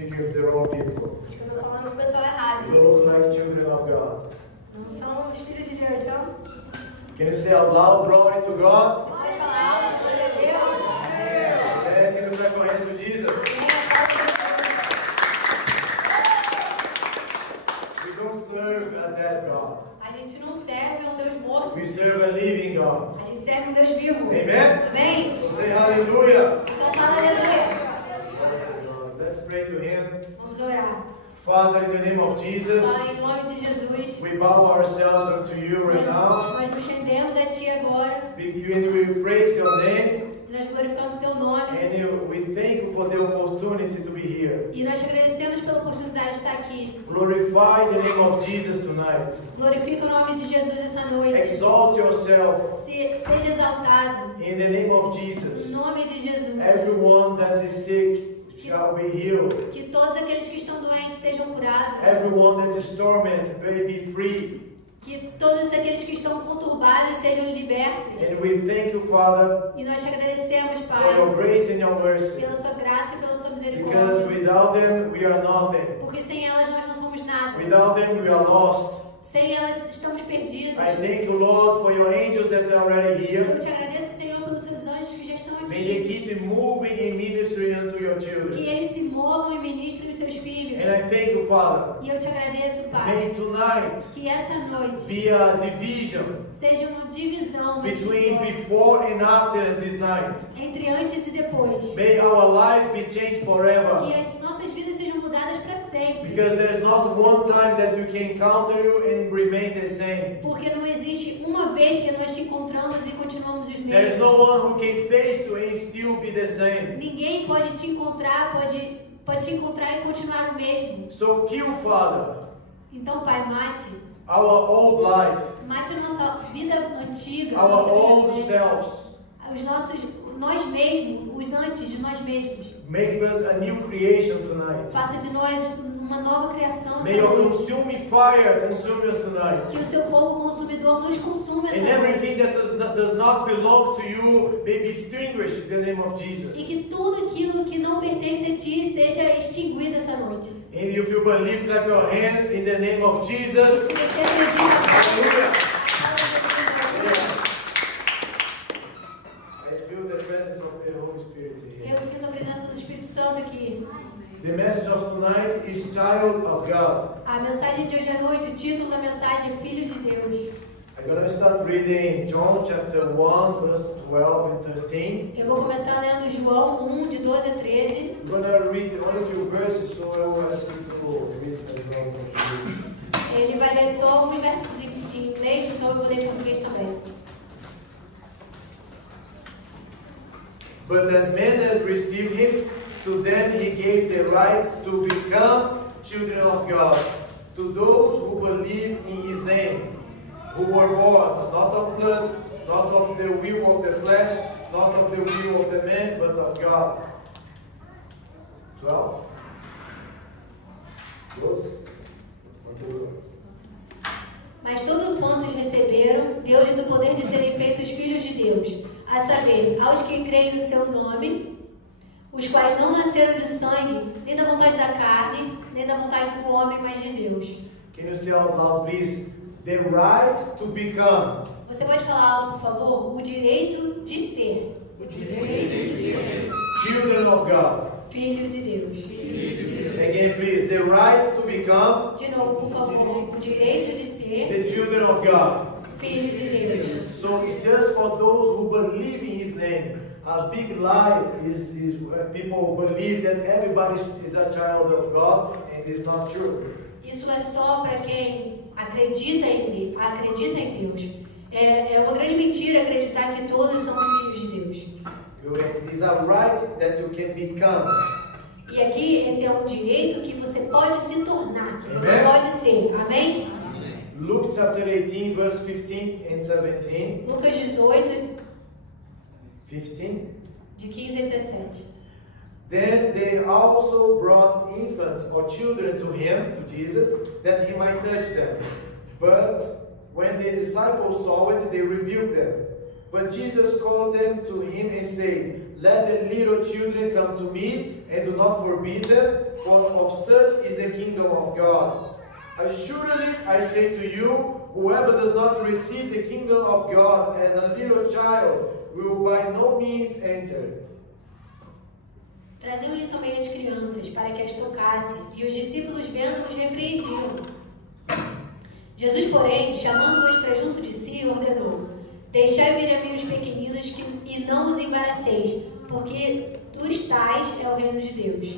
speaking with the wrong people. Acho que eu estou falando com o pessoal errado. You don't look like children of God. Não são os filhos de Deus, são? Can you say out loud, glory to God? Pode falar alto, glória a Deus. É, quem não está conhecendo Jesus? We don't serve a dead God. A gente não serve um Deus morto. We serve a living God. A gente serve um Deus vivo. Amen? Amém? So say hallelujah. Então fala aleluia. Let's pray to Him. Vamos orar. Father, in the name of Jesus, Pai, em nome de Jesus, we bow ourselves unto you right now. nós nos rendemos a Ti agora. And we praise your name. Nós glorificamos Teu nome. And we thank you for the opportunity to be here. E nós te agradecemos pela oportunidade de estar aqui. Glorify the name of Jesus tonight. Glorifica o nome de Jesus essa noite. Exalt yourself Seja exaltado. in the name of Em Jesus. nome de Jesus. Everyone that is sick shall be healed. Que todos aqueles que estão doentes sejam curados. Everyone that is tormented may be free. Que todos aqueles que estão conturbados sejam libertos. And we thank you, Father, E nós te agradecemos, for your Pai, grace and your mercy. pela sua graça e pela sua Because misericórdia. without them, we are nothing. Porque sem elas nós não somos nada. Without them, we are lost. Sem elas estamos perdidos. I thank you, Lord, for your angels that are already Eu here. te agradeço, Senhor, pelos seus anjos que já estão May they aqui. keep moving in ministry unto your Que children. eles se movam e ministrem os seus filhos. And I thank you, Father. E eu te agradeço, Pai, May tonight que essa noite be a division seja uma divisão, uma between divisão before and after this night. entre antes e depois. May our lives be changed Que forever. as nossas vidas sejam mudadas para sempre. Because there's not one time that we can encounter you and remain the same. Porque não existe uma vez que nós te encontramos e continuamos os There's mesmos. no one who can face you and still be the same. Ninguém pode te encontrar, pode te encontrar e continuar o mesmo. So kill, Father, Então, Pai, mate. our old life, Mate a nossa vida antiga, a our nossa old vida, selves. nós mesmos, os antes de nós mesmos. Make us a new creation tonight. Faça de nós uma nova criação. May essa your noite. consuming fire consume us tonight. Que o seu fogo consumidor nos consuma essa And noite. everything that does not belong to you may be extinguished in the name of Jesus. E que tudo aquilo que não pertence a ti seja extinguido essa noite. And if you believe, clap your hands in the name of Jesus. Se você acredita, Hallelujah. aleluia. I feel the presence of the Holy Spirit here. Eu sinto a presença do Espírito Santo aqui. The message of tonight is Child of God. A mensagem de hoje à noite, o título da mensagem é Filhos de Deus. I'm going to start reading John chapter 1, verse 12 and 13. Eu vou começar lendo João 1, de 12 a 13. I'm going to read only a few verses, so I will ask you to read as well. Ele vai ler só alguns versos em inglês, então eu vou ler em português também. But as many as received him, to them he gave the right to become children of God, to those who believe in his name, who were born not of blood, not of the will of the flesh, not of the will of the man, but of God. 12. 12. Mas todos quantos receberam, deu-lhes o poder de serem feitos filhos de Deus, a saber, aos que creem no seu nome, os quais não nasceram de sangue, nem da vontade da carne, nem da vontade do homem, mas de Deus. Can you say out loud, please? The right to become. Você pode falar alto, por favor? O direito de ser. O direito de ser. Children of God. Filho de Deus. Again, please. The right to become De novo, por favor. O direito de ser. the children of God. Filho de Deus. So it's just for those who believe in his name. A big lie is people believe that everybody is a child of God, and it's not true. Isso é só para quem acredita em Deus. É uma grande mentira acreditar que todos são filhos de Deus. It's a right that you can become. E aqui, esse é um direito que você pode se tornar, que você Amen. pode ser. Amém? Luke chapter 18, verse 15 and 17. Lucas 18, 15. de 15 a 17. Then they also brought infants or children to him, to Jesus, that he might touch them. But when the disciples saw it, they rebuked them. But Jesus called them to him and said, let the little children come to me, and do not forbid them, for of such is the kingdom of God. Assuredly, I say to you, whoever does not receive the kingdom of God as a little child will by no means enter it. Traziam-lhe também as crianças, para que as tocasse, e os discípulos vendo-os repreendiam. Jesus, porém, chamando-os para junto de si, ordenou: Deixai vir a mim os pequeninos e não os embaraceis, porque dos tais é o reino de Deus.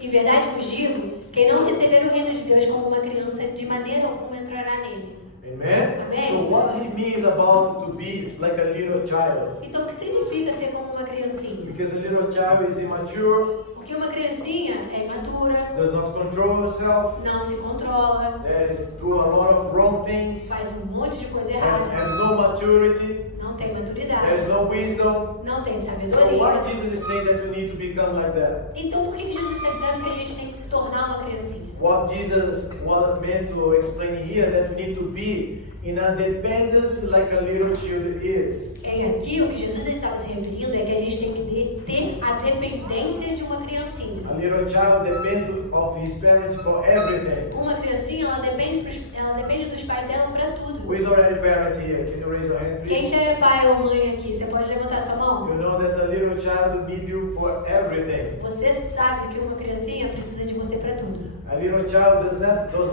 Em verdade vos digo, quem não receber o reino de Deus como uma criança, de maneira alguma entrará nele. Amen? Amen. So what he means about to be like a little child? Então, o que significa ser como uma criancinha? Because a little child is immature, Porque uma criancinha é imatura, does not control herself, não se controla, that is do a lot of wrong things, faz um monte de coisa and errada, has no maturity, não tem has maturidade, no wisdom. não tem So why sabedoria. Jesus is saying that we need to become like that? Então, por que Jesus está dizendo que a gente tem que se tornar uma criancinha? What Jesus was meant to explain here, that we need to be in a dependence like a little child is. É aqui o que Jesus estava se referindo é que a gente tem que ter a dependência de uma criancinha. A little child depends of his parents for everything. Uma criancinha, ela depende dos pais dela para tudo. Who is already parents here? Can you raise your hand, Quem please? já é pai ou mãe aqui, você pode levantar sua mão? You know that a little child needs you for everything. Você sabe que uma criancinha precisa de você para tudo. A little child does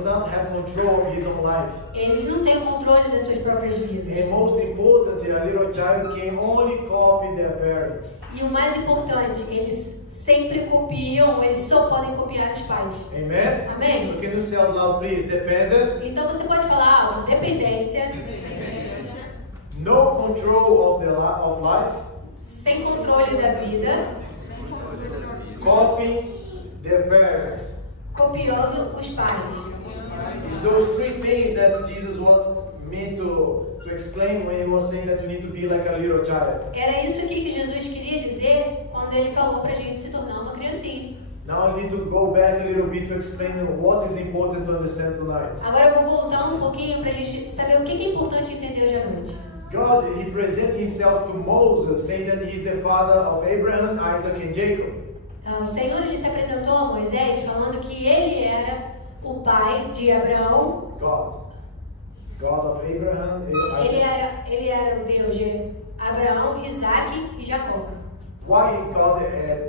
not have control of his own life. Eles não têm o controle das suas próprias vidas. And most importantly, a little child can only copy their parents. E o mais importante, eles sempre copiam, eles só podem copiar os pais. Amen? Amém? So can you say out loud, please? Dependence, Então você pode falar alto, dependência, no control of life, sem controle da vida, copying their parents. copiando os pais. It's those three things that Jesus was meant to explain when he was saying that we need to be like a little child. Era isso aqui que Jesus queria dizer quando ele falou pra gente se tornar uma criancinha. Now I need to go back a little bit to explain what is important to understand tonight. Agora eu vou voltar um pouquinho pra gente saber o que é importante entender hoje à noite. God, he presented himself to Moses, saying that he is the father of Abraham, Isaac, and Jacob. O Senhor ele se apresentou a Moisés falando que ele era o pai de Abraão. God of Abraham, Isaac. Ele era o Deus de Abraão, Isaac e Jacó. Why God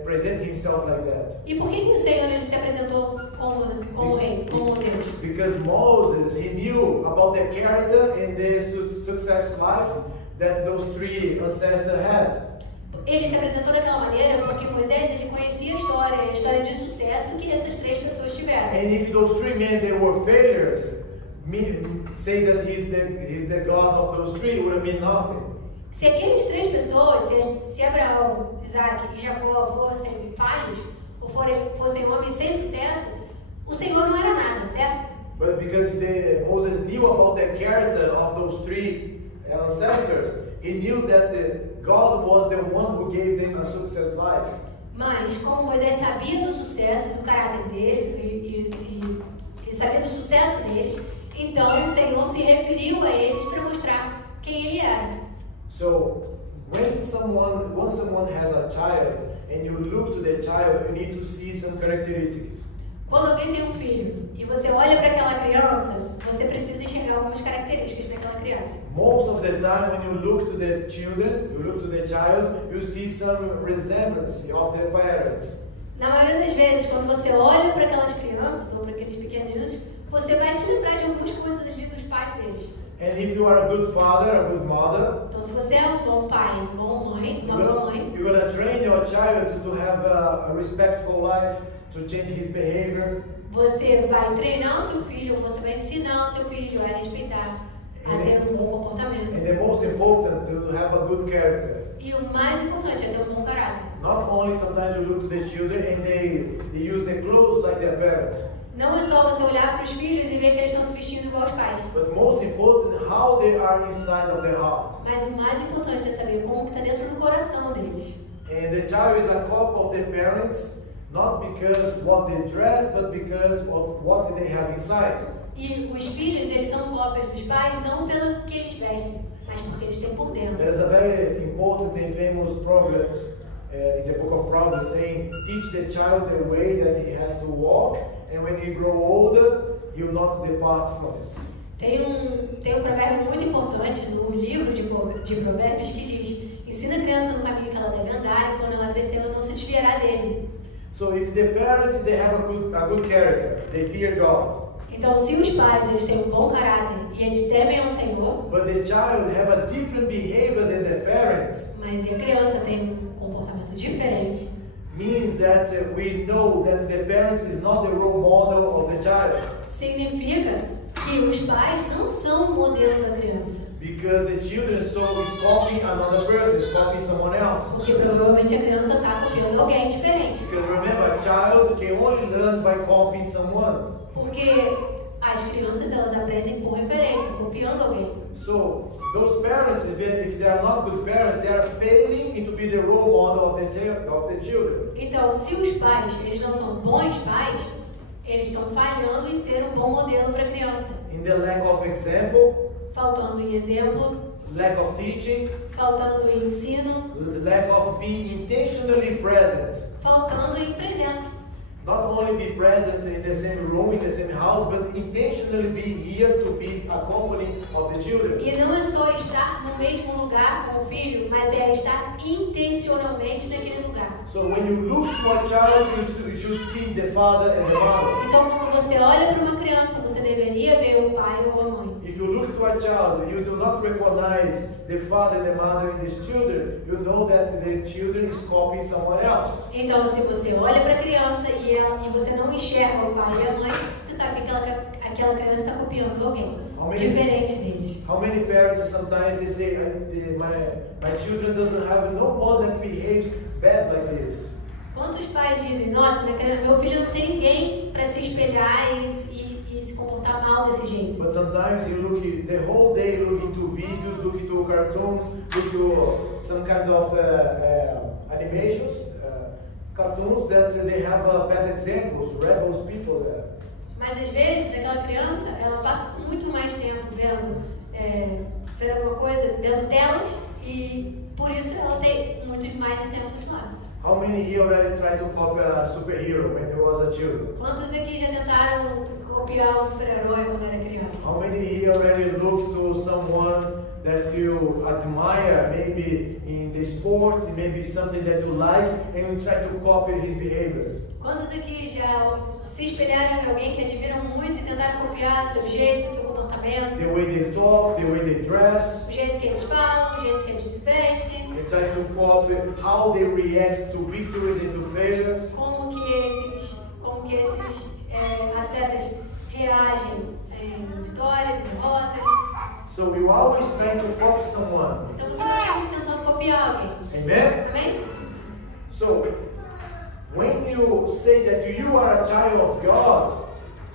present himself like that? E por que o Senhor ele se apresentou como rei, como Deus? Because Moses, he knew about the character and the success life that those three ancestors had. Ele se apresentou daquela maneira porque Moisés ele conhecia a história de sucesso que essas três pessoas tiveram. And if those three men they were failures, say that he's the God of those three would mean nothing. Se aqueles três pessoas, se Abraão, Isaac e Jacó fossem falhos, ou fossem homens sem sucesso, o Senhor não era nada, certo? But because Moses knew about the character of those three ancestors, he knew that God was the one who gave them a success life. Mas, como Moisés sabia do sucesso, do caráter deles, e sabia do sucesso deles, então o Senhor se referiu a eles para mostrar quem ele era. So, once someone has a child and you look to the child, you need to see some characteristics. Quando alguém tem um filho e você olha para aquela criança, você precisa enxergar algumas características daquela criança. Most of the time, when you look to the children, you look to the child, you see some resemblance of their parents. Na maioria das vezes, quando você olha para aquelas crianças ou para aqueles pequeninos, você vai se lembrar de algumas coisas ali dos pais deles. And if you are a good father, a good mother, Então, se você é um bom pai, uma boa mãe, you're gonna train your child to have a respectful life, to change his behavior. você vai treinar o seu filho, você vai ensinar o seu filho a respeitar, a ter um bom comportamento. And the most important, to have a good character. E o mais importante é ter um bom caráter. Not only sometimes you look to the children and they use the clothes like their parents. Não é só você olhar para os filhos e ver que eles estão se vestindo igual aos pais. But most important, how they are inside of their heart. Mas o mais importante é saber como está dentro do coração deles. And the child is a copy of the parents, not because what they dress, but because of what they have inside. E os filhos, eles são cópias dos pais não pelo que eles vestem, mas porque eles têm por dentro. There's a very important and famous proverb in the book of Proverbs saying, teach the child the way that he has to walk, and when he grow older, he will not depart from it. Tem um provérbio muito importante no livro de Provérbios que diz: ensina a criança no caminho que ela deve andar, e quando ela crescer, ela não se desviará dele. So if the parents they have a good character, they fear God. Então, se os pais eles têm um bom caráter e eles temem ao Senhor, But the child have a different behavior than the parents, mas a criança tem um comportamento diferente, means that we know that the parents is not the role model of the child. significa que os pais não são o modelo da criança. Because the children so is copying another person, is copying someone else. Porque provavelmente a criança está copiando alguém diferente. Because remember, a child can only learn by copying someone. Porque as crianças elas aprendem por referência, copiando alguém. So those parents, if they are not good parents, they are failing to be the role model of the children. Então, se os pais eles não são bons pais, eles estão falhando em ser um bom modelo para a criança. In the lack of example, Faltando em exemplo, lack of teaching, faltando em ensino, lack of being intentionally present. faltando em presença. Not only be present in the same room, in the same house, but intentionally be here to be a company of the children. E não é só estar no mesmo lugar com o filho, mas é estar intencionalmente naquele lugar. So when you look for a child, you should see the father and the mother. Então, quando você olha para uma criança, você deveria ver o pai ou a mãe. If you look to a child, you do not recognize the father and the mother in these children, you know that the children is copying someone else. Então, se você olha para a criança e você não enxerga o pai e a mãe, você sabe que aquela criança está copiando alguém diferente deles. How many parents sometimes they say, my children doesn't have no one that behaves bad like this. Quantos pais dizem, nossa, meu filho não tem ninguém para se espelhar e se comportar mal desse jeito? But sometimes you look the whole day look into videos, look into cartoons, look to some kind of animations, cartoons that they have bad examples, rebels people there. Mas às vezes aquela criança, ela passa muito mais tempo vendo alguma coisa, vendo telas, e por isso ela tem muitos mais exemplos lá. How many here already tried to copy a superhero when he was a child? Quantos aqui já tentaram copiar um super-herói quando era criança? How many here already look to someone that you admire, maybe in the sports, maybe something that you like, and you try to copy his behavior? Quantos aqui já se espelharam em alguém que admiram muito e tentaram copiar o seu jeito, o seu comportamento? The way they talk, the way they dress. O jeito que eles falam, o jeito que eles se vestem. They try to copy how they react to victories and to failures. Como que esses atletas reagem em vitórias e derrotas. So you always try to copy someone. Então você está sempre tentando copiar alguém. Amen? Amém? So when you say that you are a child of God,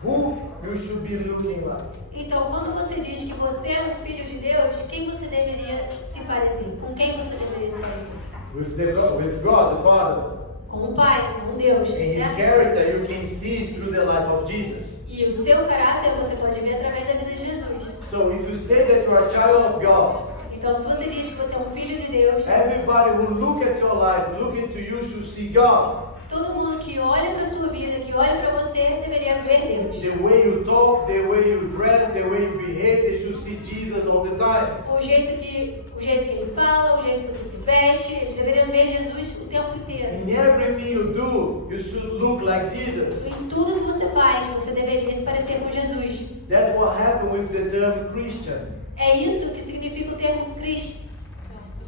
who you should be looking like? Então, quando você diz que você é um filho de Deus, quem você deveria se parecer? Com quem você deveria se parecer? With God, the Father. Com o Pai, com Deus. And His Certo? character you can see through the life of Jesus. E o seu caráter você pode ver através da vida de Jesus. So if you say that you are a child of God, Então, se você diz que você é um filho de Deus, everybody who look at your life, look into you, should see God. todo mundo que olha para sua vida, que olha para você, deveria ver Deus. The way you talk, the way you dress, the way you behave, they should see Jesus all the time. O jeito que ele fala, o jeito que você se veste, eles deveriam ver Jesus o tempo inteiro. In everything you do, you should look like Jesus. Em tudo que você faz, você deveria se parecer com Jesus. That's what happened with the term Christian. É isso que significa o termo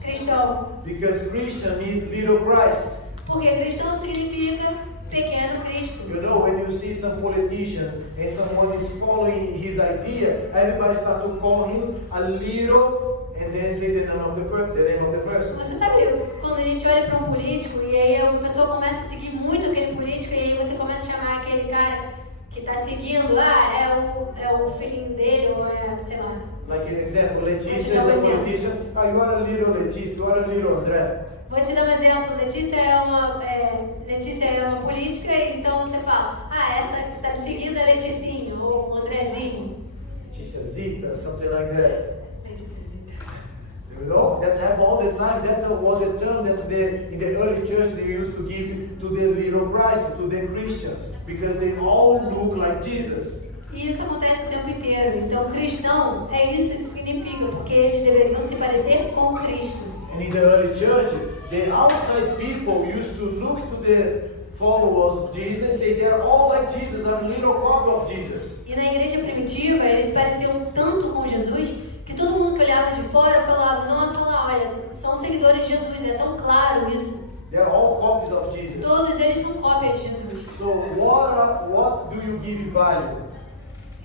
cristão. Because Christian means little Christ. Porque cristão significa pequeno Cristo. You know, when you see some politician and someone is following his idea, everybody starts to call him a little and then say the name of the person. Você sabe quando a gente olha para um político e aí a pessoa começa a seguir muito aquele político e aí você começa a chamar aquele cara que está seguindo lá, é o filhinho dele ou sei lá. Like an example, Letícia is a politician. Oh, you are a little Letícia, you are a little André. Vou te dar um exemplo. Letícia é uma política, então você fala, essa que está me seguindo é Leticinha ou Andrezinho. Letícia Zita, something like that. Letícia Zita. You know, that's happened all the time. That's what the term that in the early church they used to give to the little Christ, to the Christians, because they all look like Jesus. E isso acontece o tempo inteiro. Então, cristão é isso que significa, porque eles deveriam se parecer com Cristo. And in the early church, the outside people used to look to the followers of Jesus and say they're all like Jesus, I'm a little copy of Jesus. E na igreja primitiva, eles pareciam tanto com Jesus que todo mundo que olhava de fora falava, nossa, lá, olha, são seguidores de Jesus, é tão claro isso. They're all copies of Jesus. Todos eles são cópias de Jesus. So what do you give value?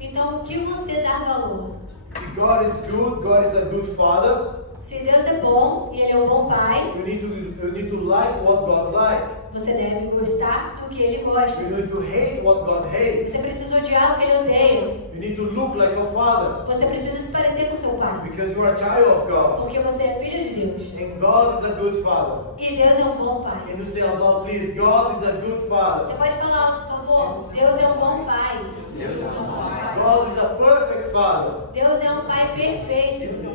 Então, o que você dá valor? If God is good, God is a good father. Se Deus é bom e Ele é um bom pai, You need to like what God likes. você deve gostar do que Ele gosta. You need to hate what God hates. Você precisa odiar o que Ele odeia. You need to look like your father Você precisa se parecer com seu pai, because you are a child of God. porque você é filho de Deus. And God is a good father. E Deus é um bom pai. Can you say out loud, please? God is a good father. Você pode falar alto, por favor? Deus é um bom pai. God is a perfect father. Deus é um pai perfeito.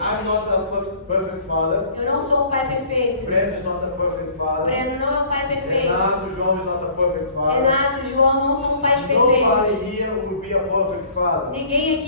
I'm not a perfect father. Eu não sou um pai perfeito. Brent is not a perfect father. Breno não é um pai perfeito. Renato, João is not a perfect father. Renato, João não são pais Nobody perfeitos. here will be a perfect father. Ninguém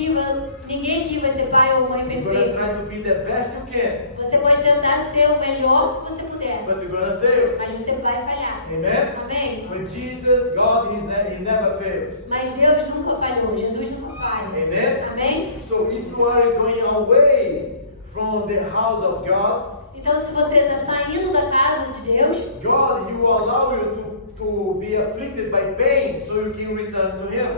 aqui vai ser pai ou mãe You're going to perfeito. try to be the best you can, Você pode tentar ser o melhor que você puder, but you're going to fail. mas você vai falhar. Amen? Amém? But Jesus, God, he never fails. Mas Deus nunca falhou. Jesus nunca falha. Amen? Amém? So if you are going away from the house of God, Então, se você está saindo da casa de Deus, God, He will allow you to be afflicted by pain so you can return to Him.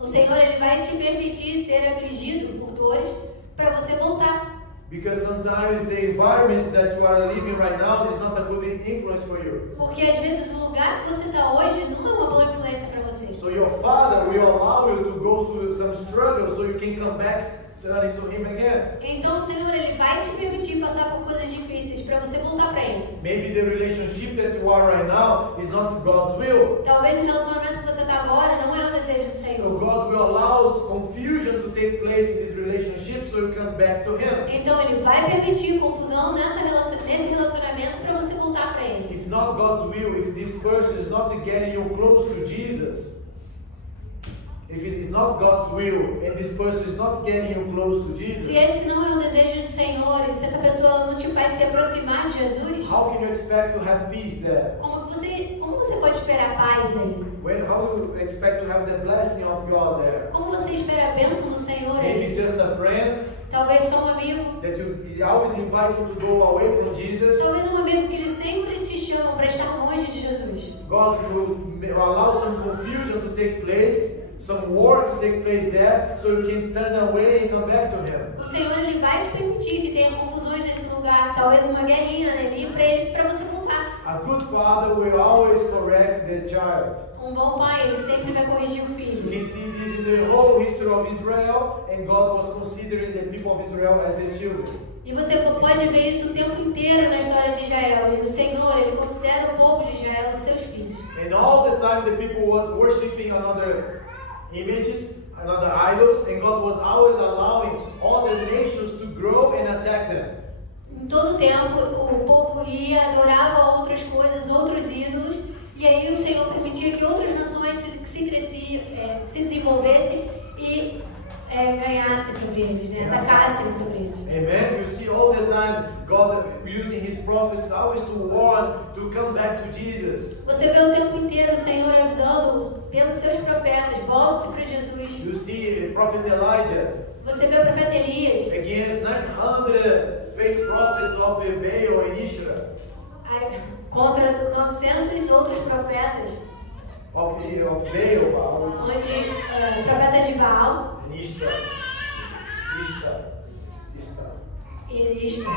o Senhor ele vai te permitir ser afligido por dores para você voltar. Because sometimes the environment that you are living right now is not a good influence for you. Porque às vezes o lugar que você está hoje não é uma boa influência para você. So your Father will allow you to go through some struggle so you can come back turning to Him again. Então o Senhor ele vai te permitir passar por coisas difíceis para você voltar para Ele. Maybe the relationship that you are right now is not God's will. Talvez o relacionamento que você está agora não é o desejo do So Senhor. God will allow confusion to take place in this relationship so you come back to Him. Então Ele vai permitir confusão nesse relacionamento para você voltar para Ele. If not God's will, if this person is not getting you close to Jesus, if it is not God's will and this person is not getting you close to Jesus, Se esse não é o desejo do Senhor e se essa pessoa não te faz se aproximar de Jesus, how can you expect to have peace there? como você pode esperar paz aí? How you expect to have the blessing of God there? Como você espera a bênção do Senhor Maybe aí? it's just a friend Talvez só um amigo, that he always invite you to go away from Jesus. talvez um amigo que ele sempre te chama para estar longe de Jesus. God will allow some confusion to take place, some war to take place there, so you can turn away and come back to Him. O Senhor ele vai te permitir que tenha confusões nesse lugar, talvez uma guerrinha ali para você voltar. A good father will always correct the child. Um bom pai, ele sempre vai corrigir o You filho. can see this in the whole history of Israel, and God was considering the people of Israel as their children. E você pode ver isso o tempo inteiro na história de Israel. E o Senhor, ele considera o povo de Israel os seus filhos. And all the time the people was worshiping another images, another idols, and God was always allowing all the nations to grow and attack them. Em todo tempo, o povo ia, adorava outras coisas, outros ídolos, e aí o Senhor permitia que outras nações se desenvolvessem e ganhassem sobre eles, né? Atacassem sobre eles. Amen. You see all the time God using His prophets always to warn to come back to Jesus. Você vê o tempo inteiro o Senhor avisando pelos seus profetas, volte-se para Jesus. You see Prophet Elijah Você vê o profeta Elias against 900 fake prophets of Baal and Israel. contra 900 outros profetas, Of Baal, onde profetas de Baal and Ishtar. e Ishtar.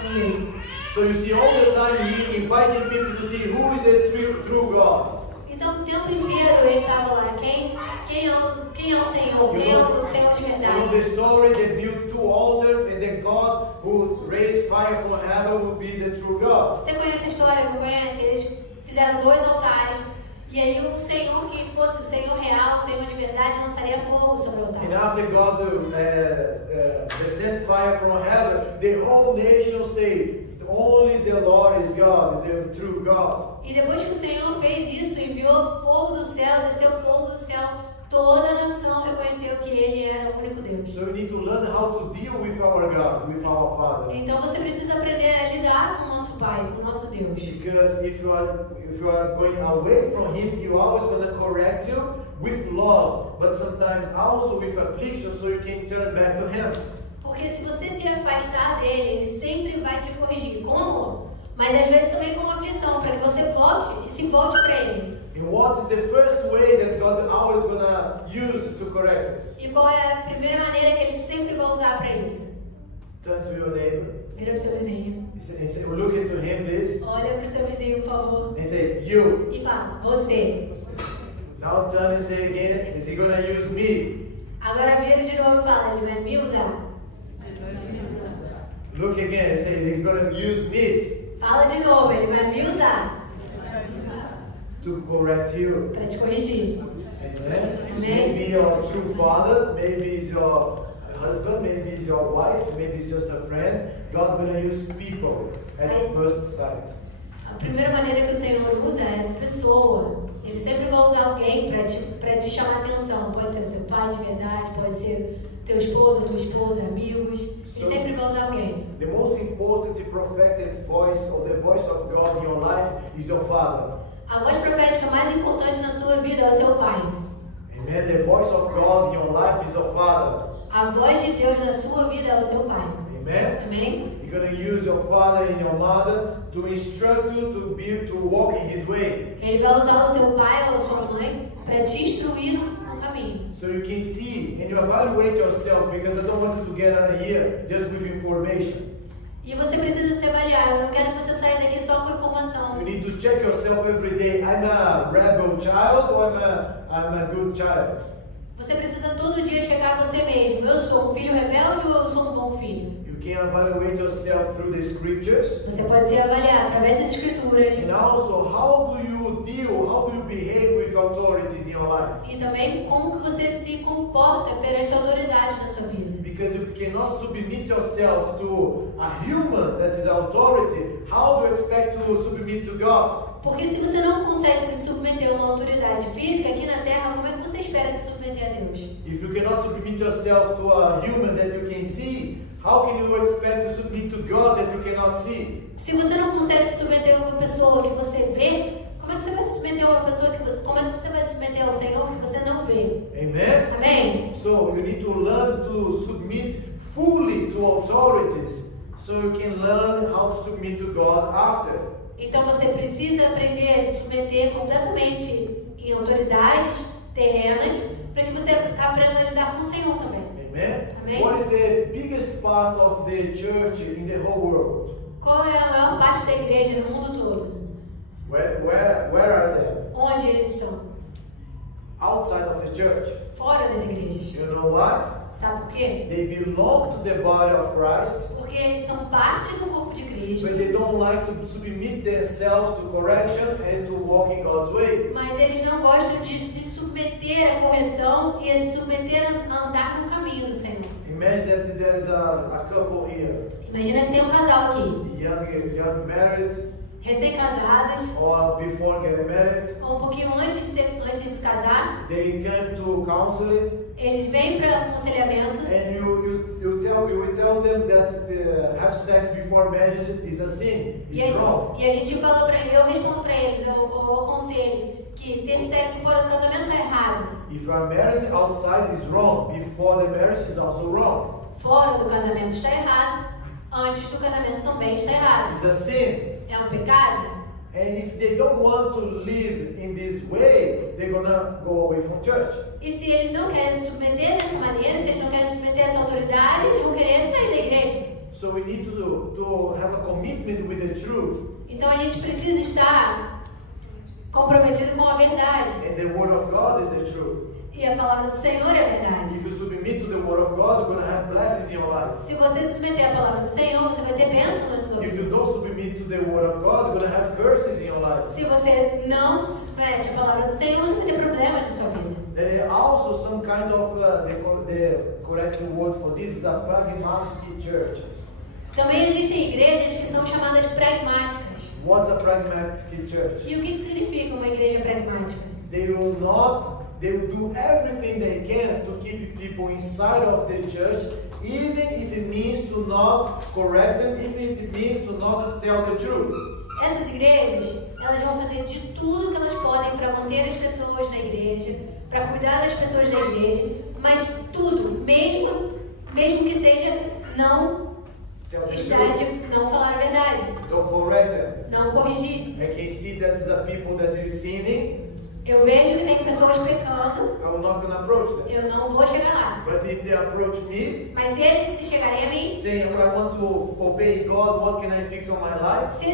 Amém. So you see all the time He inviting people to see who is the true God. Então o tempo inteiro ele estava lá, quem é o Senhor, quem é o Senhor de You know verdade. the story, they built 2 altars and then God who raised fire from heaven would be the true God. Você conhece a história, não conhece? Eles fizeram 2 altares E aí o Senhor que fosse o Senhor real, o Senhor de verdade, lançaria fogo sobre o altar. And after God descend fire from heaven, the whole nation say, only the Lord is God, is the true God. E depois que o Senhor fez isso, enviou fogo do céu, desceu fogo do céu, toda a nação reconheceu que Ele era o único Deus. So we need to learn how to deal with our God, with our Father. Então você precisa aprender a lidar com o nosso Pai, com o nosso Deus. Because if you are going away from Him, He always going to correct you with love, but sometimes also with affliction, so you can turn back to Him. Porque se você se afastar dele, ele sempre vai te corrigir com amor, mas às vezes também com aflição, para que você volte e se volte para ele. And what is the first way that God always going to use to correct us? E qual é a primeira maneira que ele sempre vai usar para isso? Turn to your neighbor. Vira para o seu vizinho. And say, look into him, please. Olha para o seu vizinho, por favor. And say, you. E fala, você. Now turn and say again, is he going to use me? Agora vira de novo e fala, ele vai me usar. Look again and say, is he going to use me? Fala de novo, ele vai me usar. To correct you. Para te corrigir. Amen. Amen. Maybe your true father, maybe it's your husband, maybe it's your wife, maybe it's just a friend. God will use people at first sight. A primeira maneira que o Senhor usa é pessoa. Ele sempre vai usar alguém para te chamar a atenção. Pode ser o seu pai de verdade, pode ser teu esposo, tua esposa, amigos. Ele sempre vai usar alguém. The most important prophetic voice or the voice of God in your life is your father. A voz profética mais importante na sua vida é o seu pai. Amen. The voice of God in your life is your father. A voz de Deus na sua vida é o seu pai. Amen. Amém? You're going to use your father and your mother to instruct you to walk in His way. Ele vai usar o seu pai ou a sua mãe para te instruir no caminho. So you can see and you evaluate yourself, because I don't want you to get out of here just with information. E você precisa se avaliar. Eu não quero que você saia daqui só com informação. You need to check yourself every day. I'm a rebel child or I'm a good child. Você precisa todo dia checar você mesmo. Eu sou um filho rebelde ou eu sou um bom filho? You can evaluate yourself through the scriptures. Você pode se avaliar através das escrituras. And also, how do you behave with authorities in your life? E também como que você se comporta perante a autoridade na sua vida. Because if you cannot submit yourself to a human that is authority, how do you expect to submit to God? Porque se você não consegue se submeter a uma autoridade física aqui na Terra, como é que você espera se submeter a Deus? If you cannot submit yourself to a human that you can see, how can you expect to submit to God that you cannot see? Se você não consegue se submeter a uma pessoa que você vê, como é que você vai se submeter a uma pessoa como é que você vai se submeter ao Senhor que você não vê? Amen? Amém? So you need to learn to submit fully to authorities so you can learn how to submit to God after. Então você precisa aprender a se submeter completamente em autoridades terrenas para que você aprenda a lidar com o Senhor também. Amen? Amém? What is the biggest part of the church in the whole world? Qual é a maior parte da igreja no mundo todo? Where are they? Onde eles estão? Outside of the church. Fora das igrejas. You know why? Sabe por quê? They belong to the body of Christ, Porque eles são parte do corpo de Cristo. but they don't like to submit themselves to correction and to walk in God's way. Mas eles não gostam de se submeter à correção e a se submeter a andar no caminho do Senhor. Imagine that there's a couple here, Imagina que tem um casal aqui, young married, recém-casados, or before getting married. ou um pouquinho antes de se casar. They come to counseling, Eles vêm para aconselhamento and you will tell them that have sex before marriage is a sin, it's wrong. e a gente fala para eles, eu respondo para eles, eu aconselho que ter sexo fora do casamento está errado. If you are married outside is wrong, before the marriage is also wrong. Fora do casamento está errado, antes do casamento também está errado. It's a sin. É um pecado? And if they don't want to live in this way, they're gonna go away from church. E se eles não querem se submeter dessa maneira, se eles não querem se submeter a essa autoridade, eles vão querer sair da igreja. So we need to have a commitment with the truth. Então a gente precisa estar comprometido com a verdade. And the word of God is the truth. E a palavra do Senhor é verdade. If you submit to the word of God, you're going to have blessings in your life. Se você se submeter à palavra do Senhor, você vai ter bênção na sua If vida. you don't submit to the word of God, you're going to have curses in your life. Se você não se submete à palavra do Senhor, você vai ter problemas na sua vida. There are also some kind of, the correct word for this is a pragmatic churches. Também existem igrejas que são chamadas pragmáticas. What's a pragmatic church? E o que significa uma igreja pragmática? They will do everything they can to keep people inside of the church, even if it means to not correct them, even if it means to not tell the truth. Essas igrejas, elas vão fazer de tudo que elas podem para manter as pessoas na igreja, para cuidar das pessoas da igreja, mas tudo, mesmo que seja não estar de não falar a verdade, Don't correct them. não corrigir. I can see that the people that are sinning, Eu vejo que tem pessoas pecando, I will not gonna approach them. eu não vou chegar lá. But if they approach me, Mas se eles se chegarem a mim, saying, I want to obey God, what can I fix on my life? se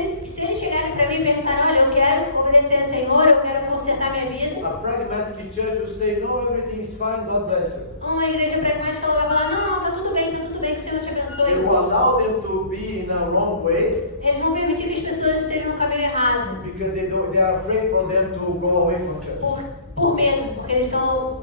eles chegarem para mim e perguntarem, olha, eu quero obedecer ao Senhor, eu quero consertar minha vida, A pragmatic church will say, no, everything is fine, God bless you. uma igreja pragmática ela vai falar, não, tá tudo bem, que o Senhor te They abençoe. will allow them to be in a wrong way Eles vão permitir que as pessoas estejam no caminho errado. because they are afraid for them to go away from church. Por medo,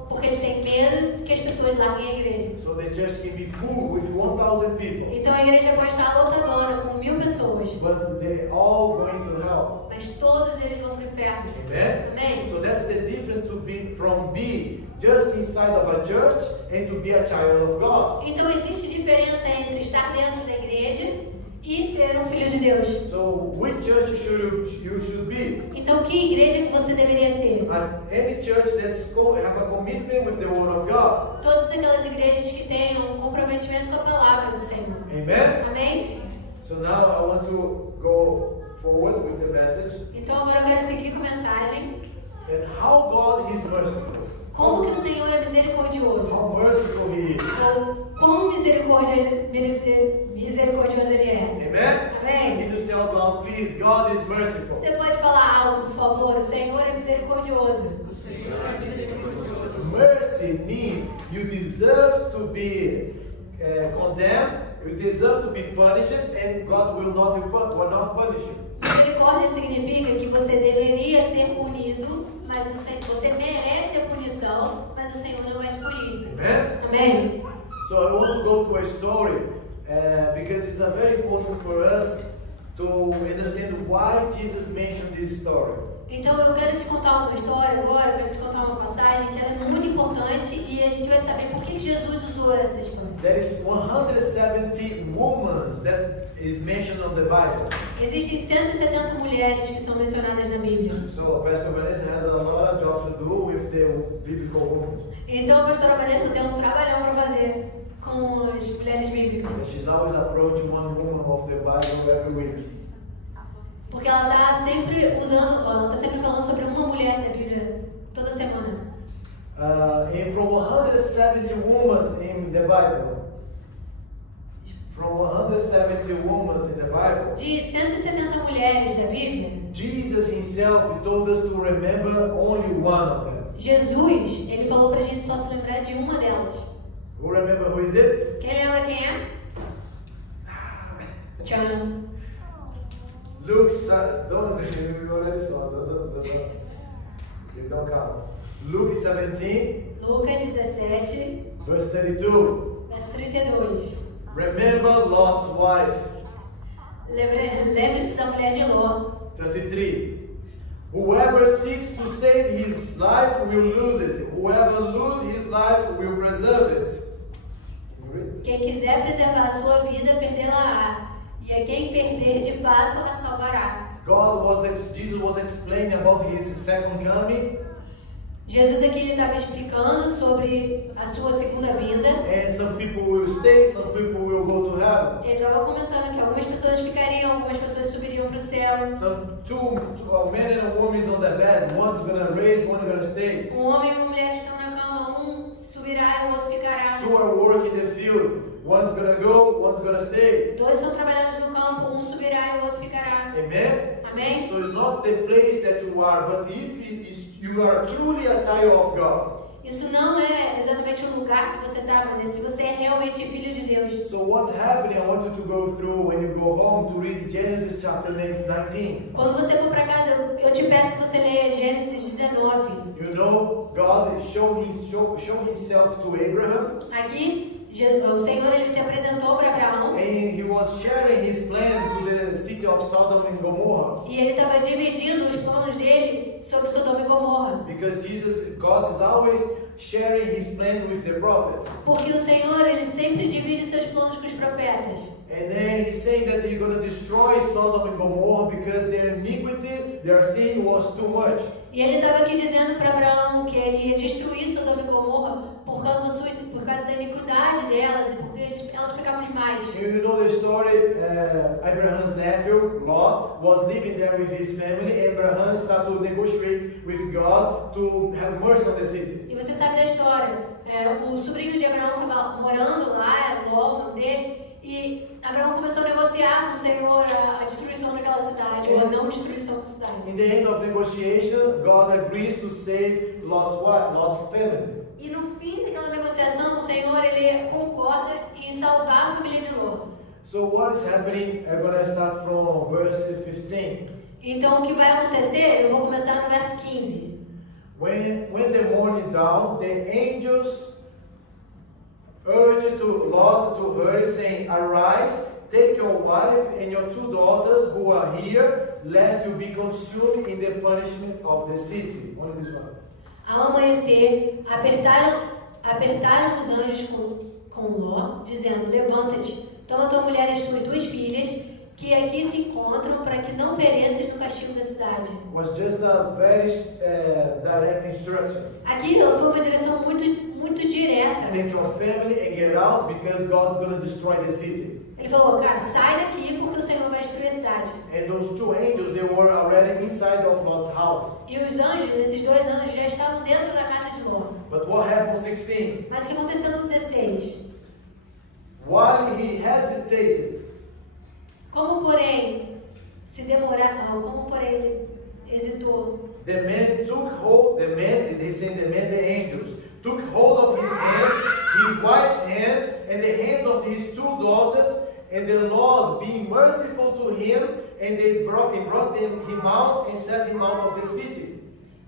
porque eles têm medo que as pessoas larguem a igreja. So the church can be full with 1,000 people, Então a igreja pode estar lotadona com 1000 pessoas, but they're all going to hell. mas todos eles vão para o inferno. Amen? Amém? So that's the difference to be from be just inside of a church and to be a child of God. Então existe diferença entre estar dentro da igreja e ser um filho de Deus. So which church you should be? Então que igreja que você deveria ser? Any church that's have a commitment with the word of God. Todas aquelas igrejas que tenham um comprometimento com a palavra do Senhor. Amen? Amém? So now I want to go forward with the message Então agora eu quero seguir com a mensagem. and how God is merciful. Como que o Senhor é misericordioso? How merciful He is. Ou quão misericordioso Ele é. Amen? Amém? Can you say out loud, please? God is merciful. Você pode falar alto, por favor? O Senhor é misericordioso. Mercy means you deserve to be condemned, you deserve to be punished, and God will not punish you. Misericórdia significa que você deveria ser punido, mas você merece a punição, mas o Senhor não vai te punir. Amen? Amém? So I want to go to a story because it's very important for us to understand why Jesus mentioned this story. Então eu quero te contar uma história agora, eu quero te contar uma passagem que ela é muito importante e a gente vai saber por que Jesus usou essa história. There is 170 women that is mentioned on the Bible. Existem 170 mulheres que são mencionadas na Bíblia. So Pastor Vanessa has a lot of job to do with the biblical women. Então a pastora Vanessa tem um trabalhão para fazer com as mulheres bíblicas. She's always approaching one woman of the Bible every week. Porque ela está sempre falando sobre uma mulher da Bíblia toda semana. And from 170 women in the Bible, De 170 mulheres da Bíblia, Jesus himself told us to remember only one of them. Jesus, ele falou pra gente só se lembrar de uma delas. Who remember who is it? Quem lembra quem é? Tchan. Luke, don't we already saw, they don't count. Luke 17, Lucas 17, verse 32. verso 32. Remember Lot's wife. Lembre-se da mulher de Ló. 33. Whoever seeks to save his life will lose it. Whoever loses his life will preserve it. Quem quiser preservar a sua vida, perdê-la-á. E a quem perder, de fato, a salvará. Jesus was explaining about his second coming. Jesus aqui estava explicando sobre a sua segunda vinda. And some people will stay, some people will go to heaven. Ele estava comentando que algumas pessoas ficariam, algumas pessoas subiriam para o céu. Some two men and a woman is on the bed. One's gonna raise, one's gonna stay. Um homem e uma mulher estão na cama, um subirá e o outro ficará. Two are working in the field. One's gonna go, one's gonna stay. Dois estão trabalhando no campo, um subirá e o outro ficará. Amen? Amém? So it's not the place that you are, but if you are truly a child of God. Isso não é exatamente o lugar que você está, mas é se você é realmente filho de Deus. So what's happening, I want you to go through when you go home to read Genesis chapter 19. Quando você for para casa, eu te peço que você leia Gênesis 19. You know, God showed himself to Abraham. Aqui, o Senhor ele se apresentou para Abraão. And he was sharing his plan to the city of Sodom and Gomorrah. E ele estava dividindo os planos dele sobre Sodoma e Gomorra. Because God is always sharing his plan with the prophets. Porque o Senhor ele sempre divide seus planos com os profetas. And then he's saying that he's going to destroy Sodom and Gomorrah because their iniquity, their sin was too much. E ele estava aqui dizendo para Abraão que ele ia destruir Sodoma e Gomorra por causa da iniquidade delas e porque elas pecavam demais. You know the story, Abraham's nephew, Lot, was living there with his family. Abraham started to negotiate with God to have mercy on the city. E você sabe da história, o sobrinho de Abraão estava morando lá, Lot, o nome dele, e Abraão começou a negociar com o Senhor a destruição daquela cidade, ou a não destruição da cidade. In the end of negotiation, God agrees to save Lot's wife, Lot's family. E no fim daquela negociação, o Senhor ele concorda em salvar a família de Ló. So what is happening? I'm going to start from verse 15. Então o que vai acontecer? Eu vou começar no verso 15. When the morning dawned, the angels urged to Lot to hurry, saying, "Arise, take your wife and your 2 daughters who are here, lest you be consumed in the punishment of the city." Only this one. Ao amanhecer, apertaram os anjos com Ló, dizendo: Levanta-te, toma tua mulher e as tuas 2 filhas, que aqui se encontram, para que não pereças no castigo da cidade. Was just a very direct instruction. Aqui foi uma direção muito direta. Take your family and get out because God's going to destroy the city. Ele falou: cara, sai daqui porque o Senhor vai destruir a cidade. And those 2 angels, they were already inside of Lot's house. E os anjos, esses 2 anjos, já estavam dentro da casa de Ló. But what happened 16? Mas o que aconteceu no 16? While he hesitated, Como porém ele hesitou? the man took hold, the angels, took hold of his hand, his wife's hand, and the hands of his 2 daughters, and the Lord, being merciful to him, and they brought him out and set him out of the city.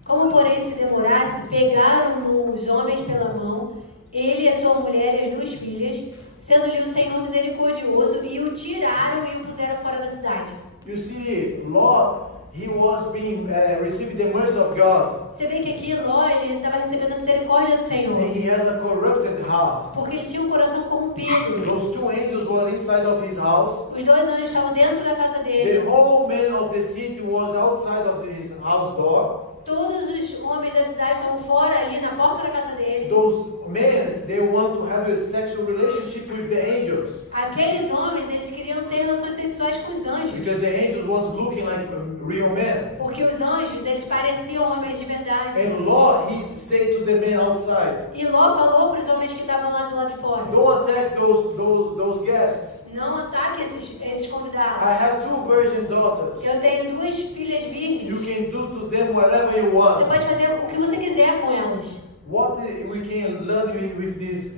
Como porém se demorasse, pegaram os homens pela mão, ele, a sua mulher e as 2 filhas, sendo-lhe o Senhor misericordioso, e o tiraram e o puseram fora da cidade. You see, Lot, he was being receiving the mercy of God. Você vê que aqui Ló, ele estava recebendo a misericórdia do Senhor. And he has a corrupted heart. Porque ele tinha um coração corrompido. Those 2 angels were inside of his house. Os 2 anjos estavam dentro da casa dele. The whole man of the city was outside of his house door. Todos os homens da cidade estavam fora ali na porta da casa dele. Those men, they want to have a sexual relationship with the angels. Aqueles homens, eles queriam ter relações sexuais com os anjos. Because the angels was looking like real men. Porque os anjos, eles pareciam homens de verdade. And Lot, he said to the men outside, E Ló falou para os homens que estavam lá do lado de fora: don't attack those guests. Não ataque esses convidados. I have 2 virgin daughters. Eu tenho 2 filhas virgens. You can do to them whatever you Você want. pode fazer o que você quiser com elas. What we can learn with this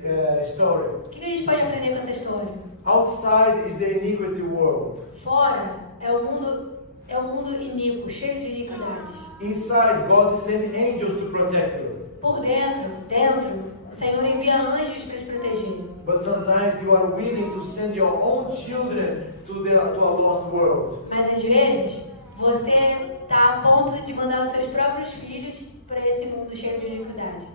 story? O que a gente pode aprender com essa história? Outside is the iniquity world. Fora é o mundo iníquo, cheio de iniquidades. Inside, God sent angels to protect you. Por dentro, o Senhor envia anjos para te proteger. But sometimes you are willing to send your own children to a lost world. Mas às vezes você está a ponto de mandar os seus próprios filhos para esse mundo cheio de iniquidade.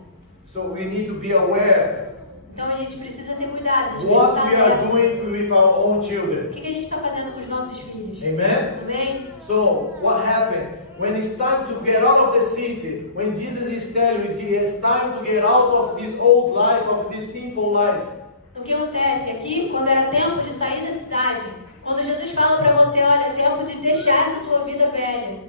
So we need to be aware Então a gente precisa ter cuidado. A gente what precisa we are estar doing with our own children. O que a gente está fazendo com os nossos filhos? Amen? Amém? So what happened? When it's time to get out of the city, when Jesus is telling you it's time to get out of this old life, of this sinful life. O que acontece aqui, quando era tempo de sair da cidade, quando Jesus fala para você, olha, é tempo de deixar essa sua vida velha.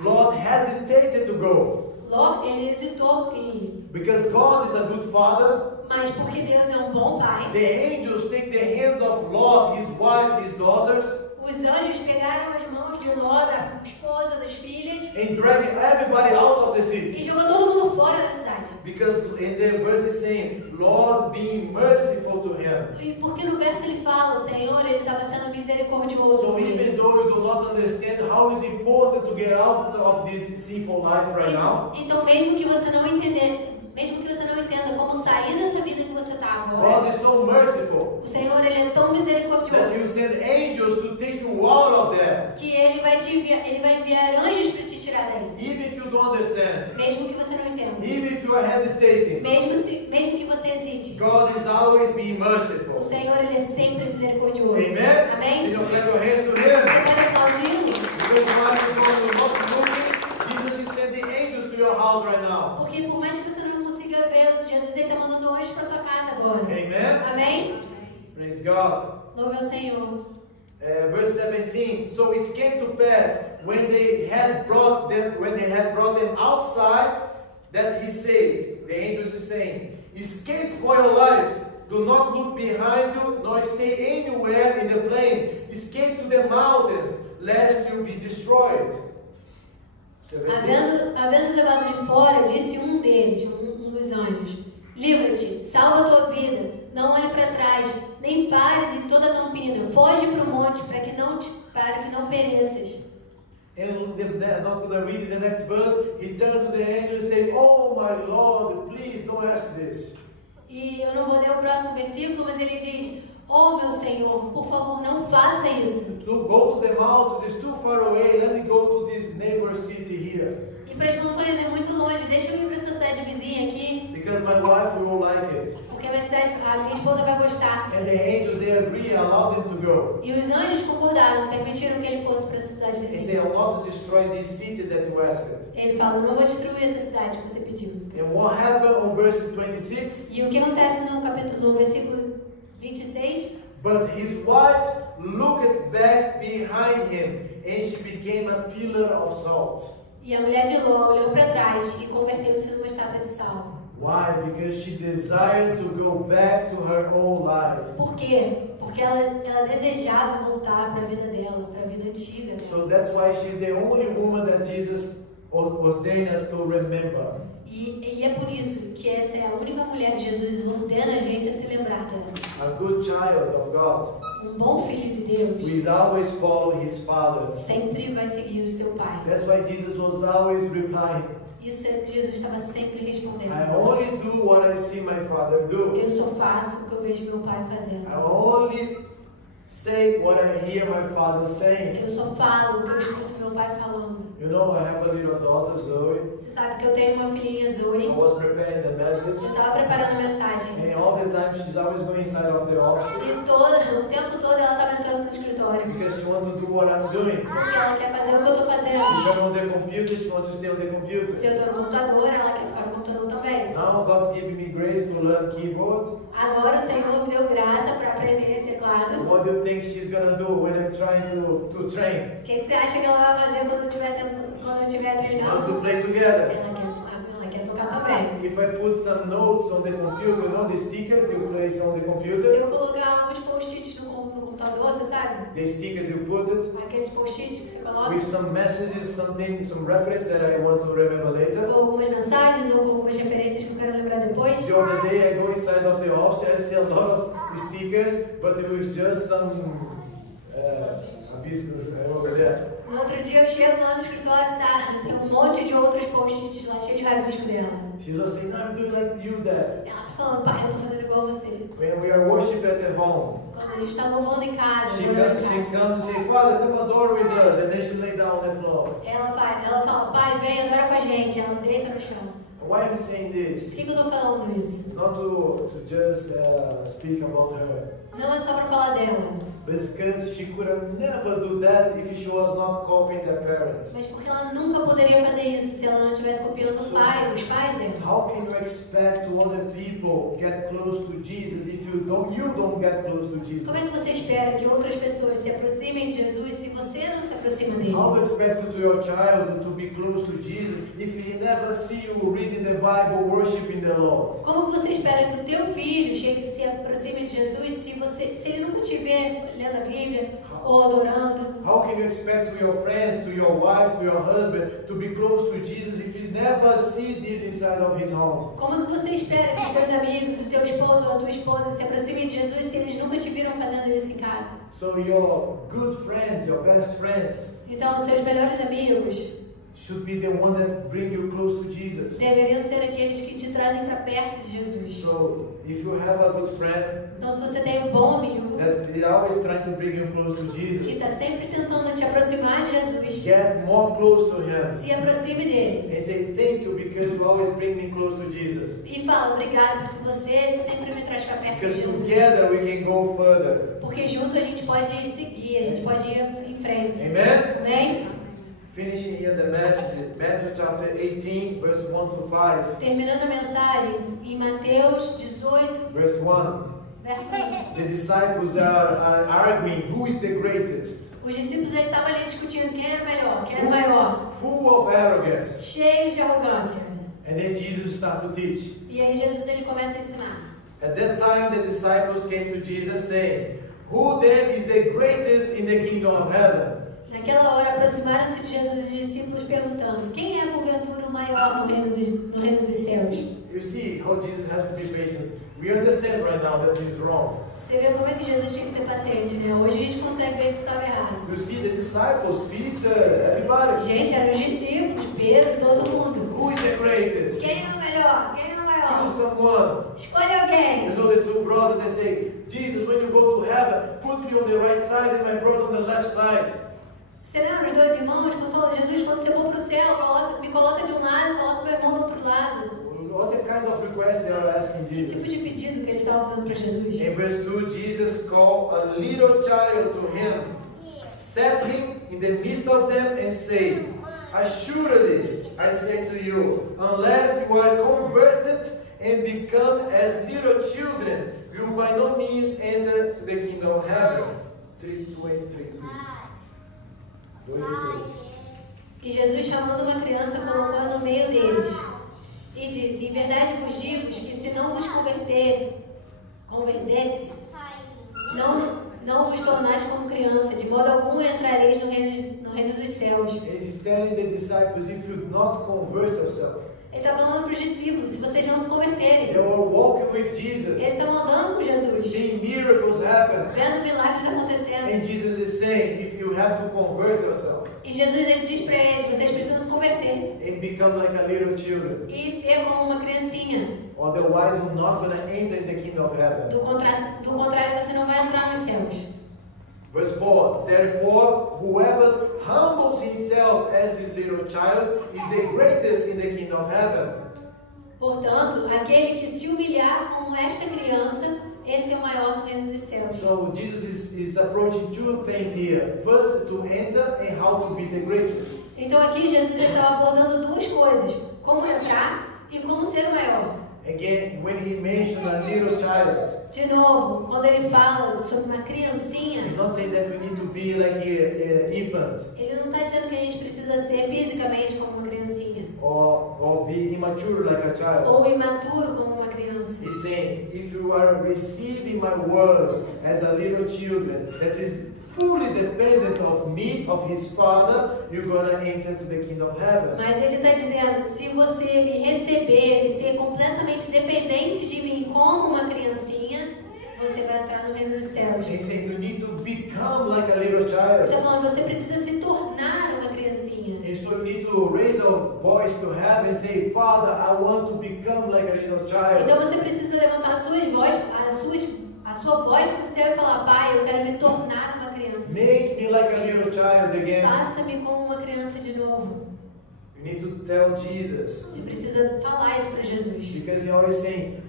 Lot hesitated to go. Ló, ele hesitou em ir. Because God is a good father. Mas porque Deus é um bom pai, The angels take the hands of Lot, his wife, his daughters, os anjos pegaram as mãos de Ló, da esposa, das filhas, and drag everybody out of the e city. jogou todo mundo fora da cidade. Because in the verse it's saying, Lord, be merciful to him. E porque no verso ele fala, o Senhor, ele estava sendo misericordioso So com even ele. though you do not understand how it's important to get out of this sinful life right now, Então mesmo que você não entenda como sair dessa vida que você está God agora, is so merciful o Senhor ele é tão that misericordioso He send angels to take you out of there. que ele vai enviar anjos para te tirar daí. Even if you don't understand, Mesmo que você não entenda. even if you are hesitating, Mesmo que você hesite. God is always being O merciful. Senhor ele é sempre misericordioso. Amen? Can Amém? you clap your hands to Você Him? pode aplaudir? Because while you're going not looking, Jesus is sending angels to your house right now. Porque por mais que você não consiga ver, Jesus está mandando anjos para sua casa agora. Amen? Amém? Praise God. Louve ao Senhor. Verse 17. So it came to pass when they had brought them outside, that He said, the angels is saying, escape for your life. Do not look behind you, nor stay anywhere in the plain. Escape to the mountains, lest you be destroyed. 17. Havendo levado de fora, disse um deles, um dos anjos: livra-te, salva a tua vida, não olhe para trás, nem pares em toda a campina, foge para o monte, para que não pereças. And I'm not going to read in the next verse. He turned to the angel and said, "Oh my Lord, please don't ask this." E eu não vou ler o próximo versículo, mas ele diz: oh meu Senhor, por favor, não faça isso. To go to the mountains is too far away. Let me go to this neighbor city here. E para as montanhas é muito longe, deixa eu ir para essa cidade vizinha aqui, Because my wife will like it. porque a minha esposa vai gostar. And the angels, they agree and allow them to go. E os anjos concordaram, permitiram que ele fosse para essa cidade They say, vizinha. "I want to destroy this city that you asked." Ele fala: não vou destruir essa cidade que você pediu. And what happened on verse 26? E o que acontece no versículo 26? But his wife looked back behind him, and she became a pillar of salt. E a mulher de Ló olhou para trás e converteu-se numa estátua de sal. Why? Because she desired to go back to her old life. Por quê? Porque ela desejava voltar para a vida dela, para a vida antiga dela. So that's why she's the only woman that Jesus ordained us to remember. E é por isso que essa é a única mulher que Jesus ordena a gente a se lembrar dela. A good child of God Um bom filho de Deus will always follow his father. sempre vai seguir o seu pai. That's why Jesus was always replying, Isso é que Jesus estava sempre respondendo. I only do what I see my father do. Eu só faço o que eu vejo meu pai fazendo. I only say what I hear my father saying. Eu só falo o que eu escuto meu pai falando. You know, I have a little daughter, Zoe. Você sabe que eu tenho uma filhinha, I Zoe. was preparing the message, Eu estava preparando a mensagem. and all the time she's always going inside of the office E o tempo todo ela estava entrando no escritório. because she wants to do what I'm doing. Porque ela quer fazer o que eu estou If fazendo. I'm on the computer, she wants to stay on the Se computer. eu estou no computador, ela quer ficar no computador também. Now God's giving me grace to learn keyboard. Agora o Senhor me deu graça para aprender teclado. What do you think she's gonna do when I'm trying to train? O que você acha que ela vai fazer quando eu estiver She wants to treinando? play together. Ela quer tocar também. If I put some notes on the computer, you know the stickers you place on the Se computer, eu colocar alguns post-its no computador, você sabe? the stickers you put it Aqueles post-its que você coloca with some messages, something, some reference that I want to remember later. com algumas mensagens ou com algumas referências que eu quero lembrar depois. The other day I go inside of the office, I see a lot of stickers, but with just some business over there. No outro dia eu chego lá no escritório, tá? Tem um monte de outros post-its lá, cheio de rabisco dela. She's not saying, no, I'm doing like you, Dad. Ela tá falando: pai, eu tô fazendo igual a você. When we are worship at the home, Quando a gente tá louvando em casa, she adorando comes, em she casa. comes and say, Father, come adore with us, and then she lay down on the floor. Ela fala: pai, vem, adora com a gente. Ela deita no chão. Why am I saying Por this? que eu tô falando isso? It's not to just speak about her, Não é só pra falar dela, but it's because she could have never do that if she was not copying their parents. mas porque ela nunca poderia fazer isso se ela não estivesse copiando os pais dela. How can you expect to other people get close to Jesus if you don't get close to Jesus? Como é que você espera que outras pessoas se aproximem de Jesus se você não se aproxima dele? How do you expect to your child to be close to Jesus if he never see you reading the Bible, worshiping the Lord? Como que você espera que o teu filho se aproxime de Jesus se ele nunca te vê lendo a Bíblia ou adorando? How can you expect to your friends, to your wife, to your husband to be close to Jesus if he never see this inside of his home? Como que você espera que os teus amigos, o teu esposo ou a tua esposa se aproximem de Jesus se eles nunca te viram fazendo isso em casa? So your good friends, your best friends, Então, os seus melhores amigos should be the one that bring you close to Jesus. deveriam ser aqueles que te trazem para perto de Jesus. So if you have a good friend Então, se você tem um bom amigo that is always trying to bring you close to que Jesus, está sempre tentando te aproximar de Jesus, get more close to him se aproxime dele and say thank you because you always bring me close to Jesus. e fala, obrigado porque você sempre me traz para perto de Because Jesus. together we can go further. Porque junto a gente pode seguir, a gente pode ir em frente. Amen? Amém? Finishing here the message, Matthew chapter 18, verse 1 to 5. Terminando a mensagem em Mateus 18, Verse 1. verso 1. The disciples are arguing who is the greatest, Os discípulos eles estavam ali discutindo quem era o melhor, quem era o maior, full of arrogance. cheios de arrogância. And then Jesus started to teach. E aí Jesus ele começa a ensinar. At that time the disciples came to Jesus saying, who then is the greatest in the kingdom of heaven? Naquela hora aproximaram-se de Jesus os discípulos perguntando: quem é porventura o maior no reino dos céus? You see how Jesus has to be patient. We understand right now that this is wrong. Você vê como é que Jesus tinha que ser paciente, né? Hoje a gente consegue ver que estava errado. You see the disciples, Peter, everybody. Gente, eram os discípulos, Pedro, todo mundo. Who is the greatest? Quem é o melhor? Quem é o Choose maior? someone. Escolhe alguém. You know the two brothers, they say, Jesus, when you go to heaven, put me on the right side and my brother on the left side. Você lembra os dois irmãos quando falou, Jesus, quando você for para o céu, me coloca de um lado, coloca meu irmão do outro lado? What the kind of request they are asking Que tipo Jesus? de pedido que eles estavam fazendo para Jesus? In verse 2, Jesus called a little child to him, set him in the midst of them and said, assuredly, I say to you, unless you are converted and become as little children, you will by no means enter to the kingdom of heaven. 3:23, please. 2 e 3. E Jesus, chamando uma criança, colocou no meio deles e disse: em verdade vos digo que se não vos convertesse, não vos tornais como criança, de modo algum entrareis no reino dos céus. He's telling the disciples, if you not convert yourself, Ele está falando para os discípulos: se vocês não se converterem, they were walking with Jesus, eles estão andando com Jesus, seeing miracles happen. vendo milagres acontecendo. And Jesus is saying, if you have to convert yourself E Jesus ele diz para eles: vocês precisam se converter and become like a little children, e ser como uma criancinha. otherwise you're not going to enter the kingdom of heaven. Do contrário, você não vai entrar nos céus. Verse 4, therefore, whoever humbles himself as this little child is the greatest in the kingdom of heaven. Portanto, aquele que se humilhar como esta criança, esse é o maior no reino dos céus. So Jesus is approaching two things here. First, to enter and how to be the greatest. Então aqui Jesus estava abordando duas coisas: como entrar e como ser o maior. Again, when he mentioned a little child, De novo, quando ele fala sobre uma criancinha, he's not saying that we need to be like an infant ele não está dizendo que a gente precisa ser fisicamente como uma criancinha or be immature like a child. ou imaturo como uma criança. He's saying, if you are receiving my word as a little children that is fully dependent of me, of his Father, you're going to enter to the kingdom of heaven. Mas ele está dizendo: se você me receber e ser completamente dependente de mim como uma criancinha, você vai entrar no reino dos céus. He's saying, you need to become like a little Ele child. está falando: você precisa se tornar uma criancinha. And so you need to raise your voice to heaven and say, Father, I want to become like a little child. Então você precisa levantar a sua voz para o céu e falar: Pai, eu quero me tornar uma criança. Make me like a little child again. Faça-me como uma criança de novo. You need to tell Jesus. Você precisa falar isso para Jesus. Because he always saying,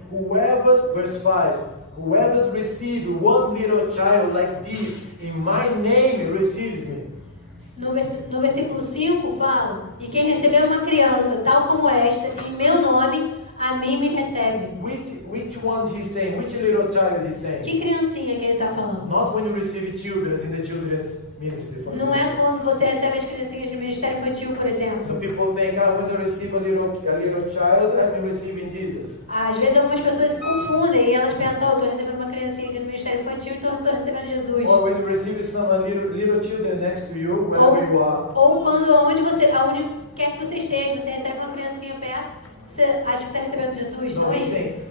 verse 5, whoever receives one little child like this in my name receives me. No versículo 5 fala: e quem receber uma criança tal como esta, em meu nome, a mim me recebe. Which one he's saying? Which little child he's saying? Que criancinha que ele está falando? Not when you receive children in the children's ministry. for Não example. é quando você recebe as criancinhas no ministério infantil, por exemplo. Some people think, when I receive a little child, I'm receiving Jesus. Às vezes algumas pessoas se confundem e elas pensam: eu estou recebendo uma criancinha aqui no ministério infantil, então eu estou recebendo Jesus. Or when you receive little children next to you, wherever you are. Ou quando, aonde quer que você esteja, você recebe uma criancinha Você acha que está recebendo Jesus? No, Não é he's isso? saying,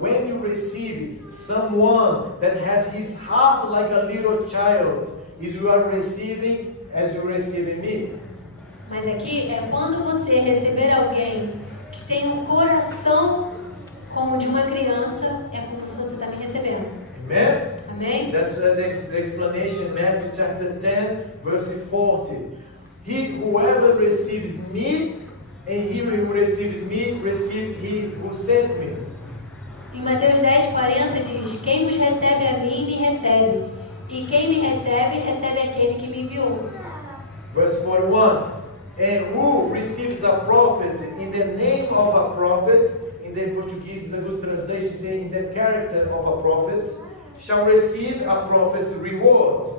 when you receive someone that has his heart like a little child, is you are receiving as you receive in me. Mas aqui é quando você receber alguém que tem um coração como o de uma criança, é como se você está me recebendo. Amen? Amém? That's the explanation, Matthew chapter 10, verse 40. Whoever receives me, and he who receives me, receives he who sent me. Em Mateus 10:40 diz: quem vos recebe a mim, me recebe. E quem me recebe, recebe aquele que me enviou. Verse 41. And who receives a prophet in the name of a prophet, in the Portuguese is a good translation, saying in the character of a prophet, shall receive a prophet's reward.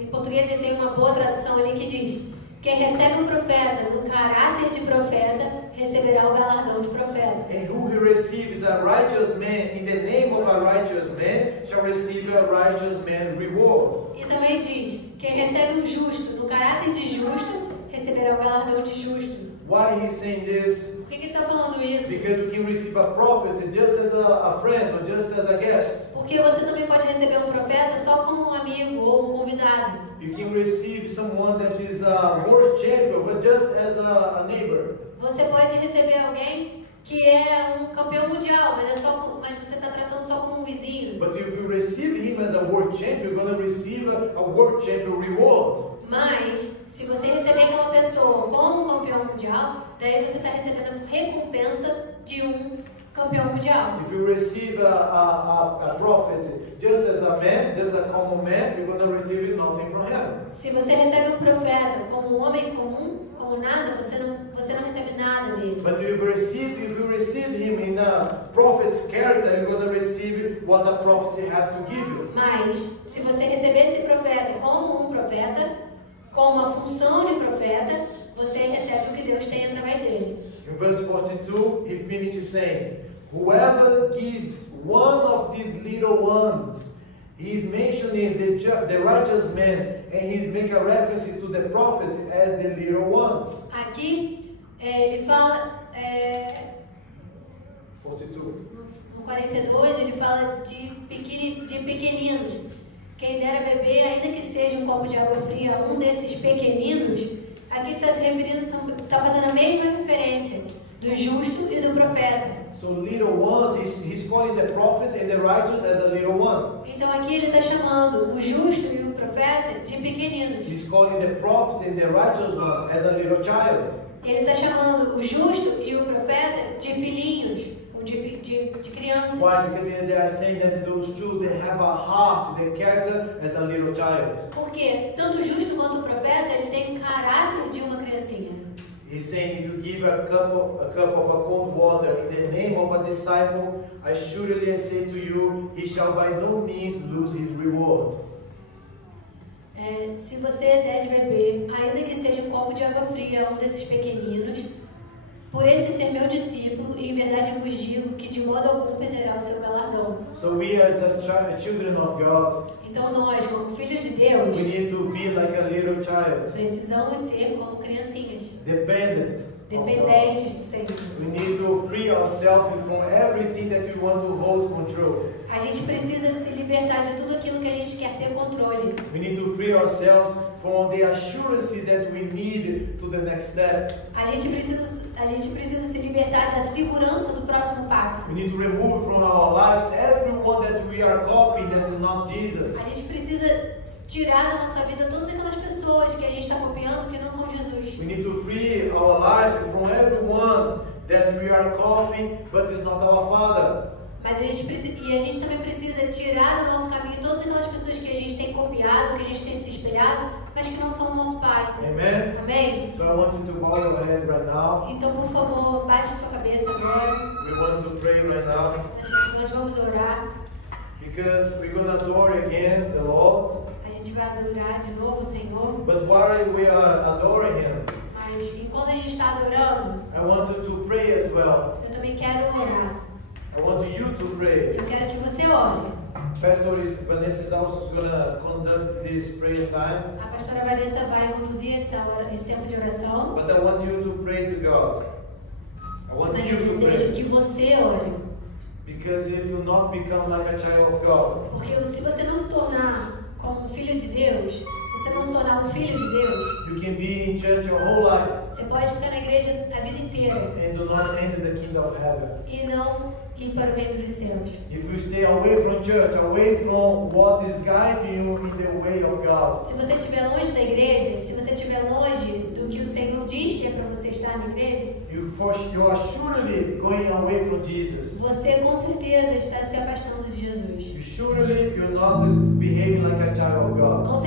Em português ele tem uma boa tradução ali que diz: quem recebe um profeta no caráter de profeta, receberá o galardão de profeta. And who receives a righteous man in the name of a righteous man, shall receive a righteous man reward. E também diz: quem recebe um justo no caráter de justo, receberá o galardão de justo. Why he's saying this? Por que ele está falando isso? Because you can receive a prophet just as a friend or just as a guest. Porque você também pode receber um profeta só como um amigo ou um convidado. You can receive someone that is a world champion, but just as a neighbor. Você pode receber alguém que é um campeão mundial, mas você está tratando só como um vizinho. But if you receive him as a world champion, you're going to receive a world champion reward. Mas se você receber aquela pessoa como um campeão mundial, daí você está recebendo a recompensa de um campeão mundial. If you receive a prophet just as a man, just a common man, you're going to receive nothing from him. Se você recebe um profeta como um homem comum, como nada, você não recebe nada dele. But if you receive him in a prophet's character, you're going to receive what a prophet has to give you. Mas se você receber esse profeta como um profeta, com uma função de profeta, você recebe o que Deus tem através dele. In verse 42, he finishes saying, whoever gives one of these little ones, he is mentioning the righteous man, and he's making a reference to the prophets as the little ones. Aqui ele fala 42. no 42 ele fala de pequeninos. Quem dera beber, ainda que seja um copo de água fria, um desses pequeninos, aqui está se referindo, está fazendo a mesma referência do justo e do profeta. So little ones, he's calling the prophet and the righteous as a little one. Então aqui ele está chamando o justo e o profeta de pequeninos. He's calling the prophet and the righteous one as a little child. Ele está chamando o justo e o profeta de filhinhos, ou de crianças. Why? Because they are saying that those two, they have a heart, the character as a little child. Porque tanto o justo quanto o profeta, ele tem o caráter de uma criancinha. He's saying if you give a cup of a cold water in the name of a disciple, assuredly I say to you, he shall by no means lose his reward. Se você der de beber, ainda que seja um copo de água fria a um desses pequeninos, por esse ser meu discípulo, em verdade vos digo que de modo algum perderá o seu galardão. So we as children of God, Então nós, como filhos de Deus, we need to be like a little child, precisamos ser como criancinhas, dependent. dependentes do Senhor. We need to free ourselves from everything that we want to hold control. A gente precisa se libertar de tudo aquilo que a gente quer ter controle. We need to free ourselves from the assurance that we need to the next step. A gente precisa se libertar da segurança do próximo passo. We need to remove from our lives everyone that we are copying that is not Jesus. A gente precisa tirar da nossa vida todas aquelas pessoas que a gente está copiando que não são Jesus. We need to free our life from everyone that we are copying but is not our Father. Mas a gente também precisa tirar do nosso caminho todas aquelas pessoas que a gente tem copiado, que a gente tem se espelhado, mas que não são o nosso Pai. Amen? Amém? So I want you to bow your head right now. Então, por favor, baixe sua cabeça agora. We want to pray right now Nós vamos orar. because we're going to adore again the Lord. A gente vai adorar de novo o Senhor. But while we are adoring Him, Mas enquanto a gente está adorando, I want you to pray as well. eu também quero orar. I want you to pray. Eu quero que você ore. Pastor Vanessa is also going to conduct this prayer time. A pastora Vanessa vai conduzir esse tempo de oração. But I want you to pray to God. I want Mas you eu to desejo pray. que você ore. Because if you not become like a child of God, Porque se você não se tornar como um filho de Deus, se você não se tornar um filho de Deus, you can be in church your whole life você pode ficar na igreja a vida inteira and do not enter the kingdom of heaven. e não ir para o reino dos céus. If you stay away from church, away from what is guiding you in the way of God, Se você estiver longe da igreja, se você estiver longe do que o Senhor diz que é para você estar na igreja, you are surely going away from Jesus. você com certeza está se afastando de Jesus. Surely you're not behaving like a child of God. Com